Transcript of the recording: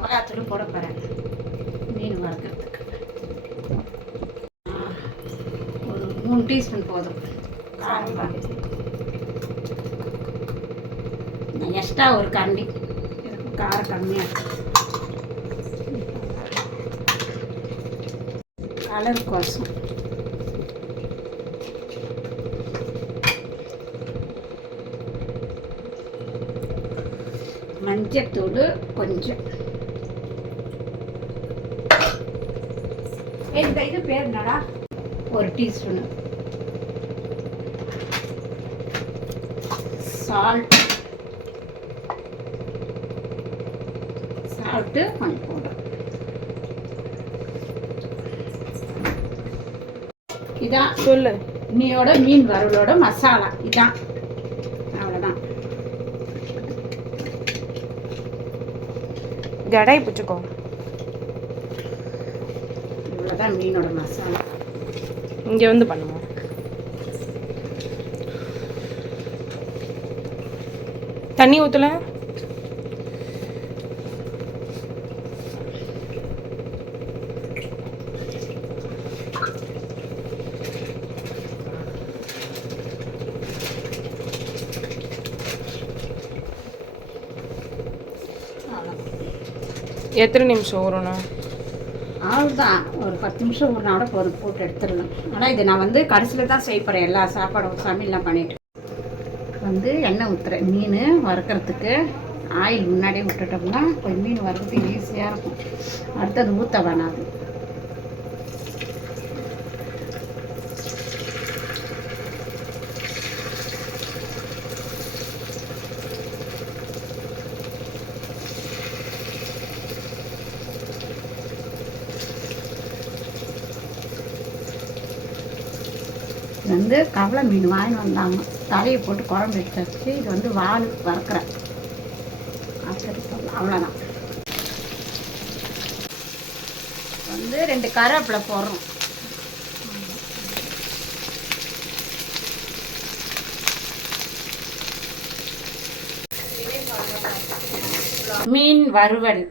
மிளகாத்தூள் போட போகிறேன் மீன் வறுக்கிறதுக்கு. ஒரு 3 டீஸ்பூன் போதும். காரம் எக்ஸ்ட்ரா ஒரு கரண்டி காரம் கம்மியாக இருக்கும். கலர் கோசம் மஞ்சத்தூள் கொஞ்சம். இந்த இது பேர் என்னடா? 1 டீஸ்பூனு சால்ட்டு கொஞ்சம் போடுறோம். இதான் சொல்லு மீன் வறுவலோட மசாலா. இதான், அவ்வளோதான். ஜடை பிடிச்சிக்கோ. இவ்வளோதான் மீனோட மசாலா. இங்கே வந்து பண்ணுவோம். தண்ணி ஊற்றல. எத்தனை நிமிஷம் ஊறணும்? அவ்வளோதான், ஒரு 10 நிமிஷம் ஊறினோட போதும், போட்டு எடுத்துடலாம். ஆனால் இது நான் கடைசியில் தான் செய்ய போகிறேன். எல்லா சாப்பாடும் சமையல்லாம் பண்ணிவிட்டு எண்ணெய் ஊற்றுறேன். மீன் வறுக்கிறதுக்கு ஆயில் முன்னாடியே விட்டுட்டோம்னா கொஞ்சம் மீன் வறுக்கிறதுக்கு ஈஸியாக இருக்கும். அடுத்தது ஊற்ற வேணாது. கவலை மீன் வாங்கி வந்தாங்க, தலையை போட்டு குழம்பு வச்சாச்சு. இது வால் வறுக்கிறேன். அவ்வளோதான். 2 கருவேப்பிலை போடுறோம். மீன் வறுவல்